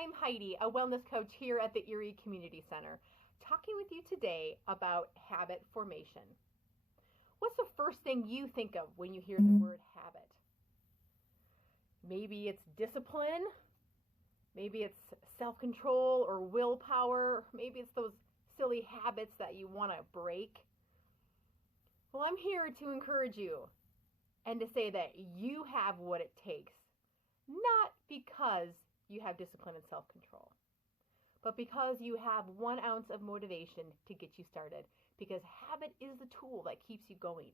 I'm Heidi, a wellness coach here at the Erie Community Center, talking with you today about habit formation. What's the first thing you think of when you hear the word habit? Maybe it's discipline, maybe it's self-control or willpower, maybe it's those silly habits that you want to break. Well, I'm here to encourage you and to say that you have what it takes, not because you have discipline and self-control, but because you have 1 ounce of motivation to get you started, because habit is the tool that keeps you going.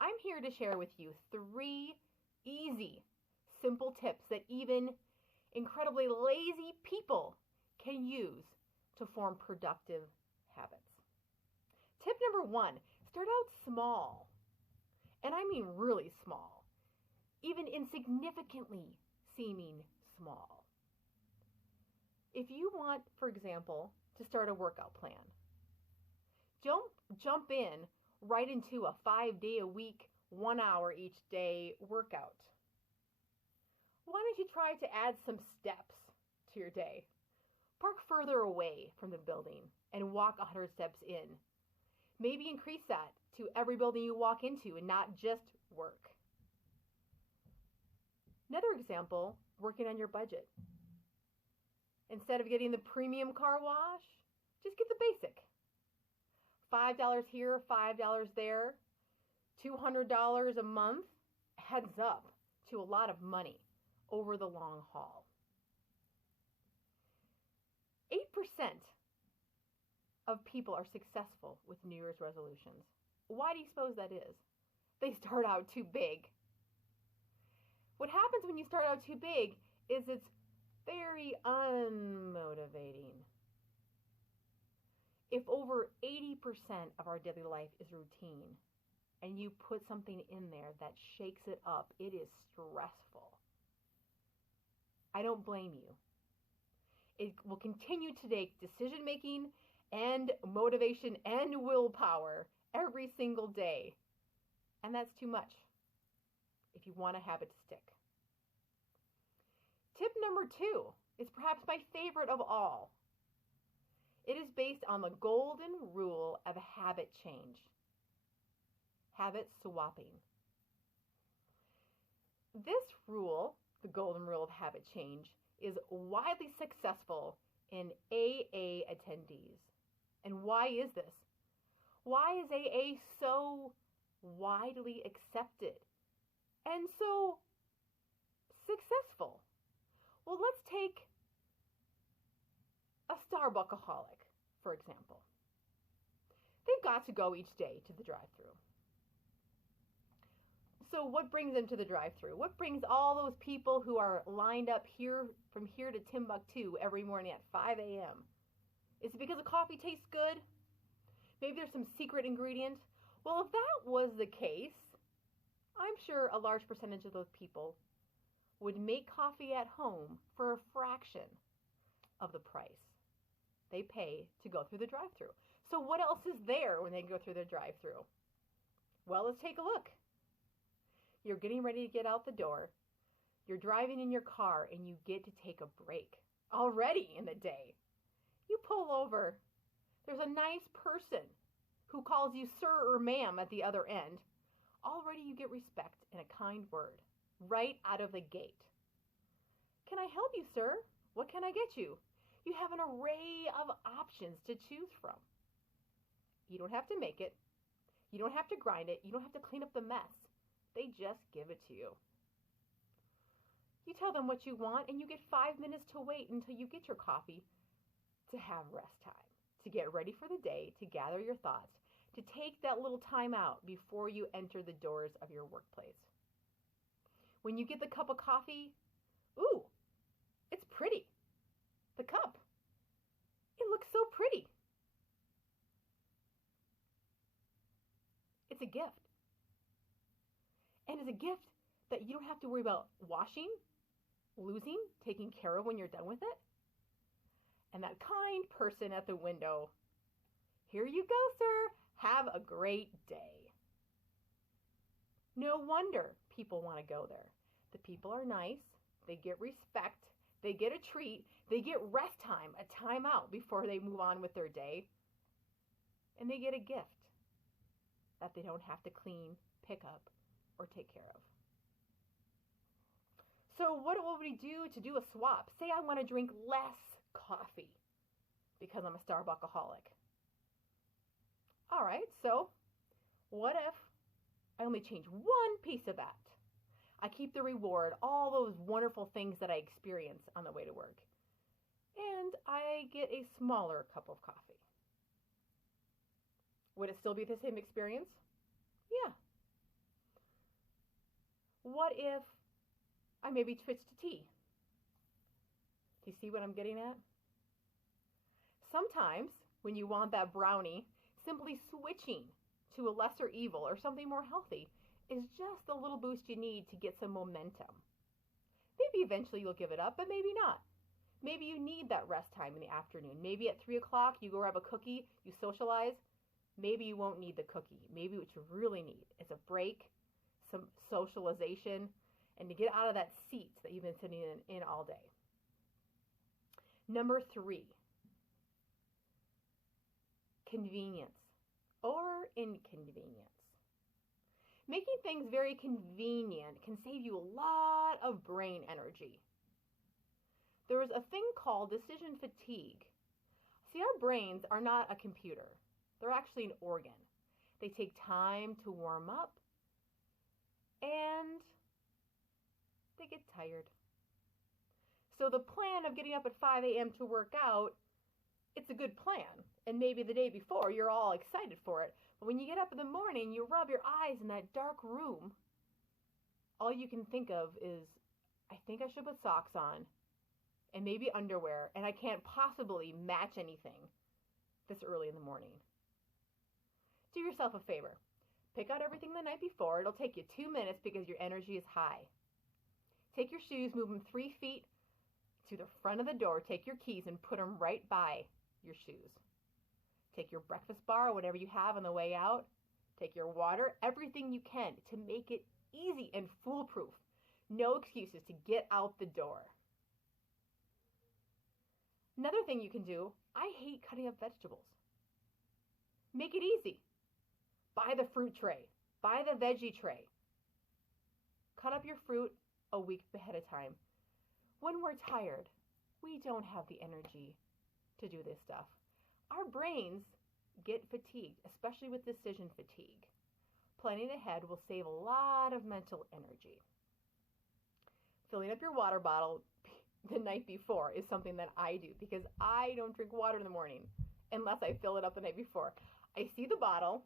I'm here to share with you 3 easy, simple tips that even incredibly lazy people can use to form productive habits. Tip number 1, start out small. And I mean really small, even insignificantly seeming small. If you want, for example, to start a workout plan, jump in right into a 5-day-a-week, 1 hour each day workout. Why don't you try to add some steps to your day? Park further away from the building and walk 100 steps in. Maybe increase that to every building you walk into and not just work. Another example, working on your budget. Instead of getting the premium car wash, just get the basic. $5 here, $5 there, $200 a month adds up to a lot of money over the long haul. 8% of people are successful with New Year's resolutions. Why do you suppose that is? They start out too big. What happens when you start out too big is it's very unmotivating. If over 80% of our daily life is routine and you put something in there that shakes it up, it is stressful. I don't blame you. It will continue to take decision making and motivation and willpower every single day. And that's too much if you want a habit to stick. Tip number 2 is perhaps my favorite of all. It is based on the golden rule of habit change. Habit swapping. This rule, the golden rule of habit change, is widely successful in AA attendees. And why is this? Why is AA so widely accepted and so successful? Well, let's take a Starbucksaholic, for example. They've got to go each day to the drive-thru. So what brings them to the drive-thru? What brings all those people who are lined up here from here to Timbuktu every morning at 5 a.m.? Is it because the coffee tastes good? Maybe there's some secret ingredient? Well, if that was the case, I'm sure a large percentage of those people would make coffee at home for a fraction of the price they pay to go through the drive-thru. So what else is there when they go through the drive-thru? Well, let's take a look. You're getting ready to get out the door. You're driving in your car and you get to take a break already in the day. You pull over. There's a nice person who calls you sir or ma'am at the other end. Already you get respect and a kind word right out of the gate. Can I help you, sir? What can I get you? You have an array of options to choose from. You don't have to make it. You don't have to grind it. You don't have to clean up the mess. They just give it to you. You tell them what you want and you get 5 minutes to wait until you get your coffee to have rest time, to get ready for the day, to gather your thoughts, to take that little time out before you enter the doors of your workplace. When you get the cup of coffee, ooh, it's pretty. The cup, it looks so pretty. It's a gift. And it's a gift that you don't have to worry about washing, losing, taking care of when you're done with it. And that kind person at the window, here you go, sir. Have a great day. No wonder people want to go there. The people are nice. They get respect. they get a treat, they get rest time, a timeout before they move on with their day, and they get a gift that they don't have to clean, pick up, or take care of. So what will we do to do a swap? Say I want to drink less coffee because I'm a Starbucksaholic. All right, so what if I only change one piece of that? I keep the reward, all those wonderful things that I experience on the way to work, and I get a smaller cup of coffee. Would it still be the same experience? Yeah. What if I maybe switch to tea? Do you see what I'm getting at? Sometimes when you want that brownie, simply switching to a lesser evil or something more healthy is just the little boost you need to get some momentum. Maybe eventually you'll give it up, but maybe not. Maybe you need that rest time in the afternoon. Maybe at 3 o'clock you go grab a cookie, you socialize. Maybe you won't need the cookie. Maybe what you really need is a break, some socialization, and to get out of that seat that you've been sitting in all day. Number 3, convenience or inconvenience. Making things very convenient can save you a lot of brain energy. There is a thing called decision fatigue. See, our brains are not a computer. They're actually an organ. They take time to warm up and they get tired. So the plan of getting up at 5 a.m. to work out, it's a good plan. And maybe the day before you're all excited for it. But when you get up in the morning, you rub your eyes in that dark room, all you can think of is, I think I should put socks on and maybe underwear, and I can't possibly match anything this early in the morning. Do yourself a favor. Pick out everything the night before. It'll take you 2 minutes because your energy is high. Take your shoes, move them 3 feet to the front of the door. Take your keys and put them right by your shoes. Take your breakfast bar or whatever you have on the way out. Take your water, everything you can to make it easy and foolproof. No excuses to get out the door. Another thing you can do, I hate cutting up vegetables. Make it easy. Buy the fruit tray. Buy the veggie tray. Cut up your fruit a week ahead of time. When we're tired, we don't have the energy to do this stuff. Our brains get fatigued, especially with decision fatigue. Planning ahead will save a lot of mental energy. Filling up your water bottle the night before is something that I do because I don't drink water in the morning unless I fill it up the night before. I see the bottle.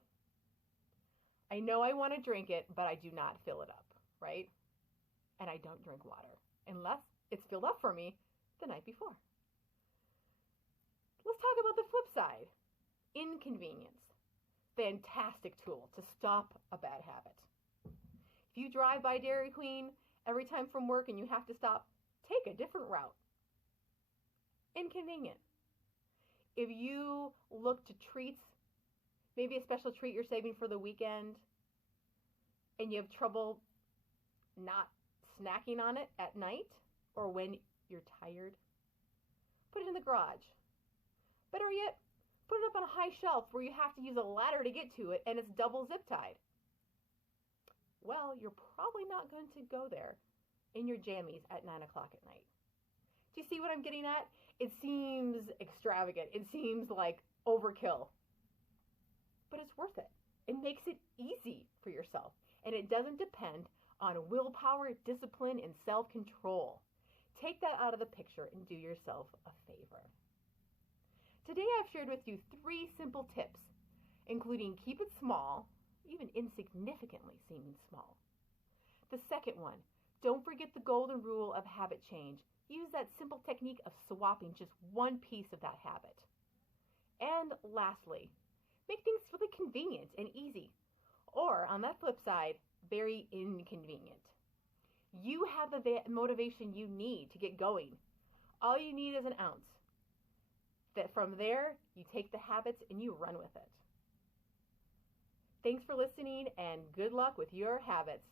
I know I want to drink it, but I do not fill it up, right? And I don't drink water unless it's filled up for me the night before. Let's talk about the flip side. Inconvenience. Fantastic tool to stop a bad habit. If you drive by Dairy Queen every time from work and you have to stop, take a different route. Inconvenient. If you look to treats, maybe a special treat you're saving for the weekend, and you have trouble not snacking on it at night or when you're tired, put it in the garage. Better yet, put it up on a high shelf where you have to use a ladder to get to it and it's double zip tied. Well, you're probably not going to go there in your jammies at 9 o'clock at night. Do you see what I'm getting at? It seems extravagant. It seems like overkill. But it's worth it. It makes it easy for yourself. And it doesn't depend on willpower, discipline, and self-control. Take that out of the picture and do yourself a favor. Today I've shared with you 3 simple tips, including keep it small, even insignificantly seeming small. The second one, don't forget the golden rule of habit change. Use that simple technique of swapping just one piece of that habit. And lastly, make things really convenient and easy. Or on that flip side, very inconvenient. You have the motivation you need to get going. All you need is an ounce. That from there, you take the habits and you run with it. Thanks for listening and good luck with your habits.